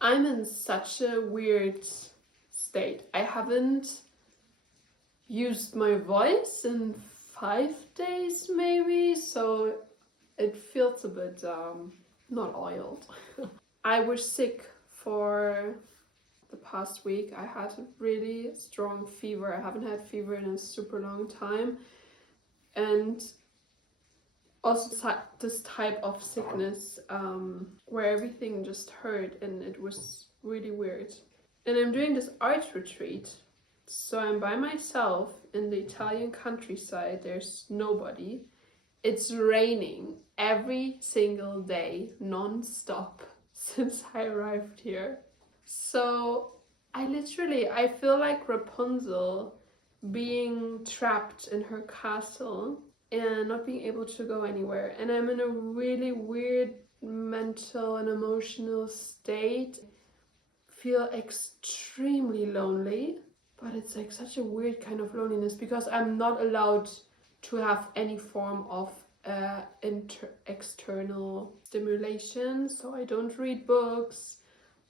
I'm in such a weird state. I haven't used my voice in 5 days maybe, so it feels a bit not oiled. I was sick for the past week. I had a really strong fever. I haven't had fever in a super long time. And also this type of sickness where everything just hurt and it was really weird. And I'm doing this art retreat. So I'm by myself in the Italian countryside. There's nobody. It's raining every single day, non-stop, since I arrived here. So I feel like Rapunzel being trapped in her castle and not being able to go anywhere. And I'm in a really weird mental and emotional state. Feel extremely lonely, but it's like such a weird kind of loneliness because I'm not allowed to have any form of external stimulation. So I don't read books,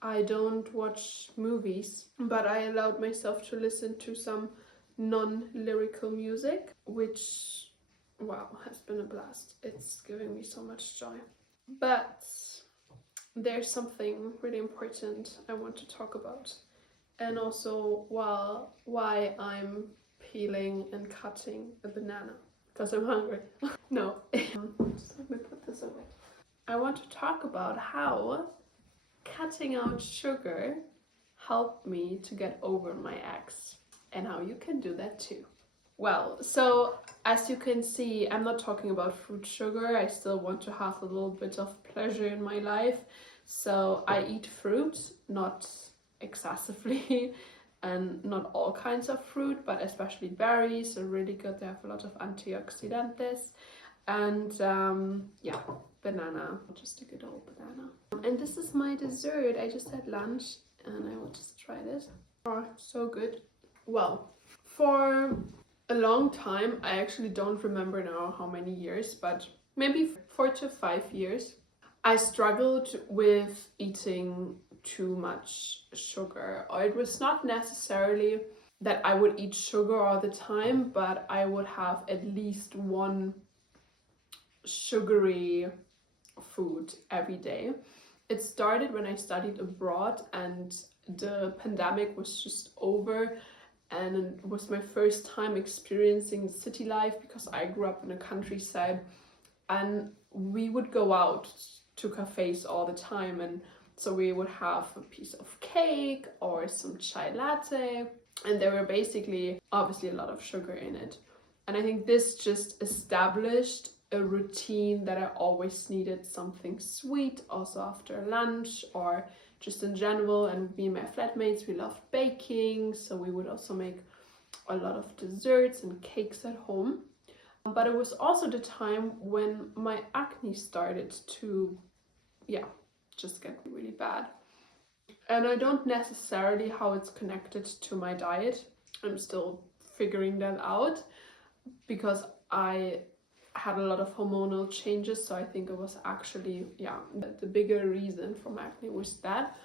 I don't watch movies, but I allowed myself to listen to some non-lyrical music, which, wow, has been a blast. It's giving me so much joy. But there's something really important I want to talk about, and also why I'm peeling and cutting a banana, because I'm hungry. No, just let me put this away. I want to talk about how cutting out sugar helped me to get over my ex, and how you can do that too. Well, so as you can see, I'm not talking about fruit sugar. I still want to have a little bit of pleasure in my life. So I eat fruit, not excessively, and not all kinds of fruit, but especially berries are really good. They have a lot of antioxidants. And yeah, banana, just a good old banana. And this is my dessert. I just had lunch and I will just try this. Oh, so good. Well, for a long time, I actually don't remember now how many years, but maybe 4 to 5 years, I struggled with eating too much sugar. Or it was not necessarily that I would eat sugar all the time, but I would have at least one sugary food every day. It started when I studied abroad and the pandemic was just over, and it was my first time experiencing city life because I grew up in a countryside and we would go out to cafes all the time, and so we would have a piece of cake or some chai latte, and there were basically obviously a lot of sugar in it. And I think this just established a routine that I always needed something sweet, also after lunch or just in general. And me and my flatmates, we loved baking, so we would also make a lot of desserts and cakes at home. But it was also the time when my acne started to, just get really bad. And I don't necessarily how it's connected to my diet. I'm still figuring that out because I had a lot of hormonal changes, so I think it was actually the bigger reason for my acne was that.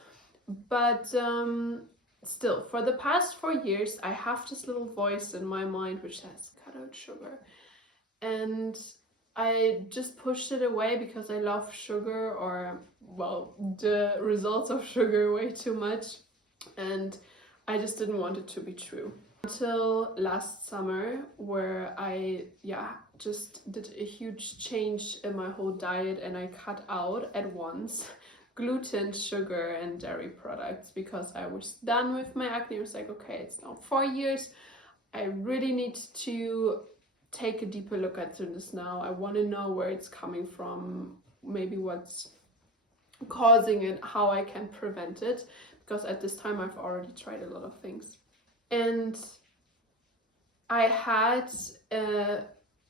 But still, for the past 4 years I have this little voice in my mind which says cut out sugar, and I just pushed it away because I love sugar, or well, the results of sugar way too much, and I just didn't want it to be true. Until last summer, where I just did a huge change in my whole diet and I cut out at once gluten, sugar and dairy products because I was done with my acne. I was like, okay, it's now 4 years. I really need to take a deeper look at this now. I want to know where it's coming from, maybe what's causing it, how I can prevent it, because at this time I've already tried a lot of things. And I had an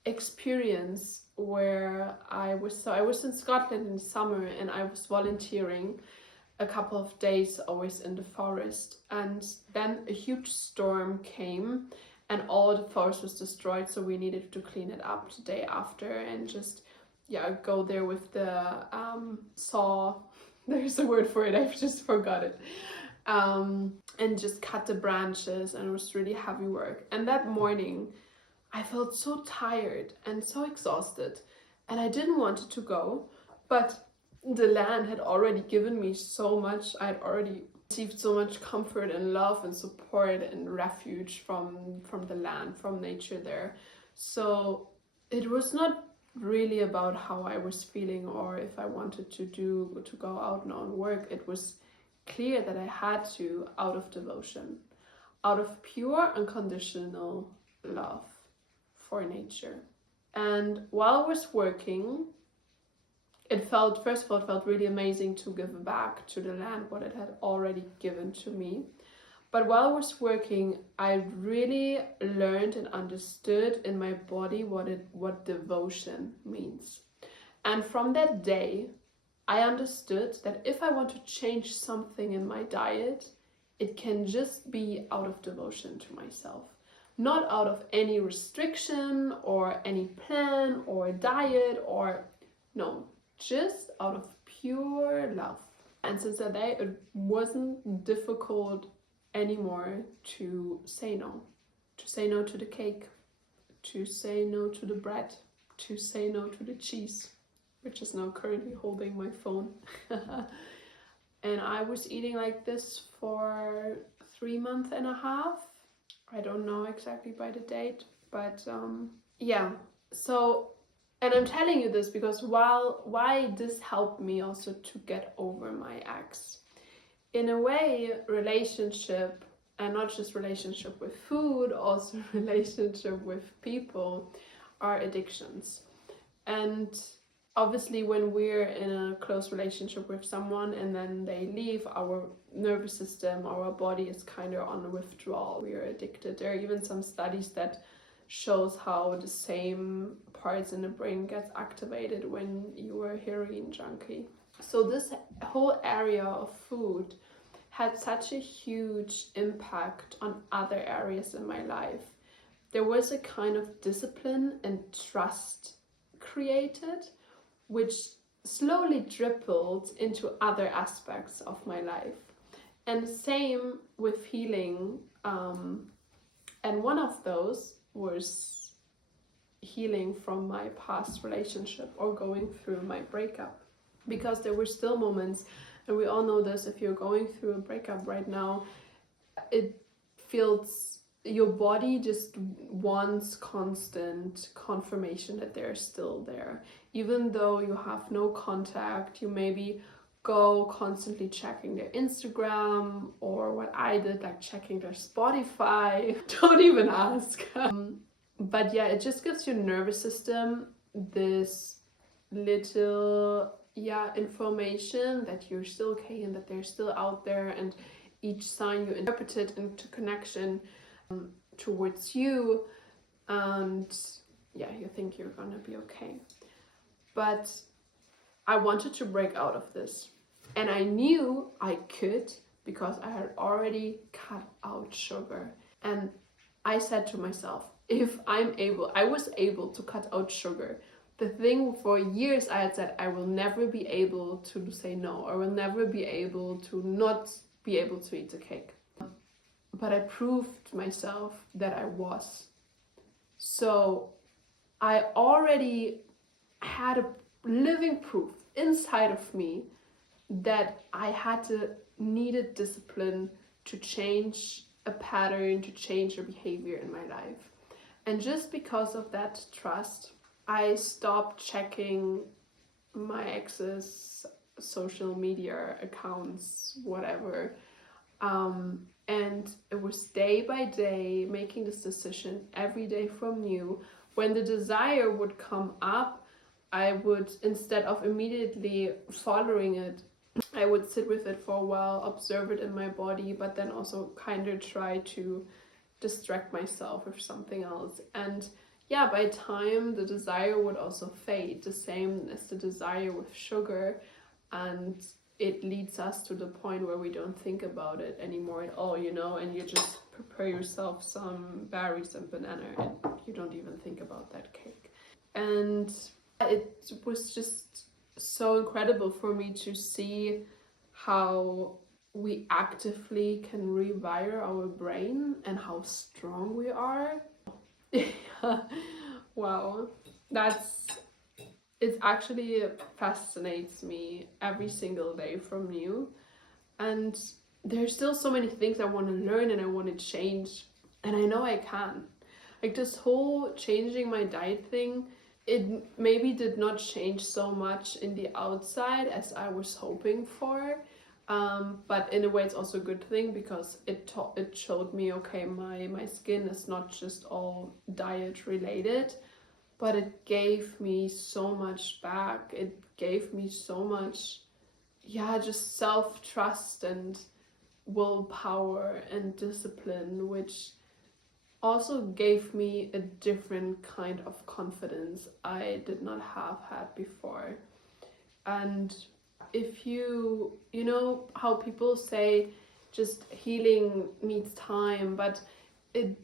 experience where I was in Scotland in summer and I was volunteering a couple of days always in the forest, and then a huge storm came and all the forest was destroyed, so we needed to clean it up the day after and just go there with the saw. There's a word for it, I've just forgot it. And just cut the branches, and it was really heavy work. And that morning I felt so tired and so exhausted, and I didn't want to go, but the land had already given me so much. I had already received so much comfort and love and support and refuge from the land, from nature there. So it was not really about how I was feeling or if I wanted to go out now and work. It was clear that I had to, out of devotion, out of pure unconditional love for nature. And while I was working, it felt, first of all, it felt really amazing to give back to the land what it had already given to me. But while I was working, I really learned and understood in my body what devotion means. And from that day, I understood that if I want to change something in my diet, it can just be out of devotion to myself. Not out of any restriction or any plan or diet or no, just out of pure love. And since that day, it wasn't difficult anymore to say no. To say no to the cake, to say no to the bread, to say no to the cheese, which is now currently holding my phone. And I was eating like this for 3.5 months. I don't know exactly by the date, but yeah. So, and I'm telling you this because why this helped me also to get over my ex. In a way, relationship, and not just relationship with food, also relationship with people, are addictions. And obviously when we're in a close relationship with someone and then they leave, our nervous system, our body is kind of on withdrawal. We are addicted. There are even some studies that shows how the same parts in the brain gets activated when you are a heroin junkie. So this whole area of food had such a huge impact on other areas in my life. There was a kind of discipline and trust created, which slowly dribbled into other aspects of my life. And same with healing. And one of those was healing from my past relationship or going through my breakup. Because there were still moments, and we all know this, if you're going through a breakup right now, it feels, your body just wants constant confirmation that they're still there. Even though you have no contact, you maybe go constantly checking their Instagram, or what I did, like checking their Spotify. Don't even ask. But yeah, it just gives your nervous system this little information that you're still okay and that they're still out there, and each sign you interpret it into connection towards you, and you think you're gonna be okay. But I wanted to break out of this, and I knew I could because I had already cut out sugar. And I said to myself, if I was able to cut out sugar. The thing for years I had said, I will never be able to say no, I will never be able to not be able to eat a cake. But I proved myself that I was. So I already had a living proof inside of me that I needed discipline to change a pattern, to change a behavior in my life. And just because of that trust, I stopped checking my ex's social media accounts, whatever. And it was day by day making this decision every day from new. When the desire would come up, I would, instead of immediately following it, I would sit with it for a while, observe it in my body, but then also kind of try to distract myself with something else. And by time the desire would also fade, the same as the desire with sugar, and it leads us to the point where we don't think about it anymore at all, and you just prepare yourself some berries and banana and you don't even think about that cake. And it it was just so incredible for me to see how we actively can rewire our brain and how strong we are. Yeah. Wow, that's it actually fascinates me every single day from you. And there's still so many things I want to learn and I want to change, and I know I can. Like this whole changing my diet thing, it maybe did not change so much in the outside as I was hoping for. But in a way, it's also a good thing because it showed me, okay, my skin is not just all diet related, but it gave me so much back. It gave me so much, yeah, just self trust and willpower and discipline, which also gave me a different kind of confidence I did not have had before. And if you know how people say just healing needs time, but it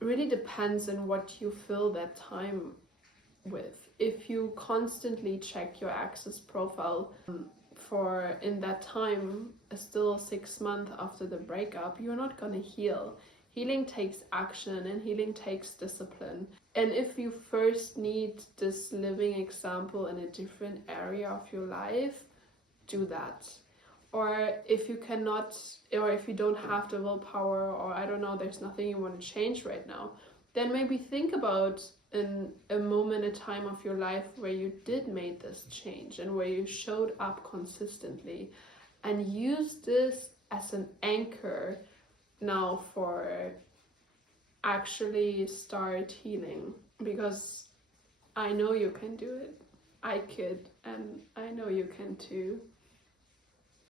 really depends on what you fill that time with. If you constantly check your access profile for in that time, still 6 months after the breakup, you're not gonna heal. Healing takes action and healing takes discipline. And if you first need this living example in a different area of your life, do that. Or if you cannot, or if you don't have the willpower, or I don't know, there's nothing you want to change right now, then maybe think about in a moment, a time of your life where you did make this change and where you showed up consistently, and use this as an anchor now for actually start healing, because I know you can do it. I could, and I know you can too.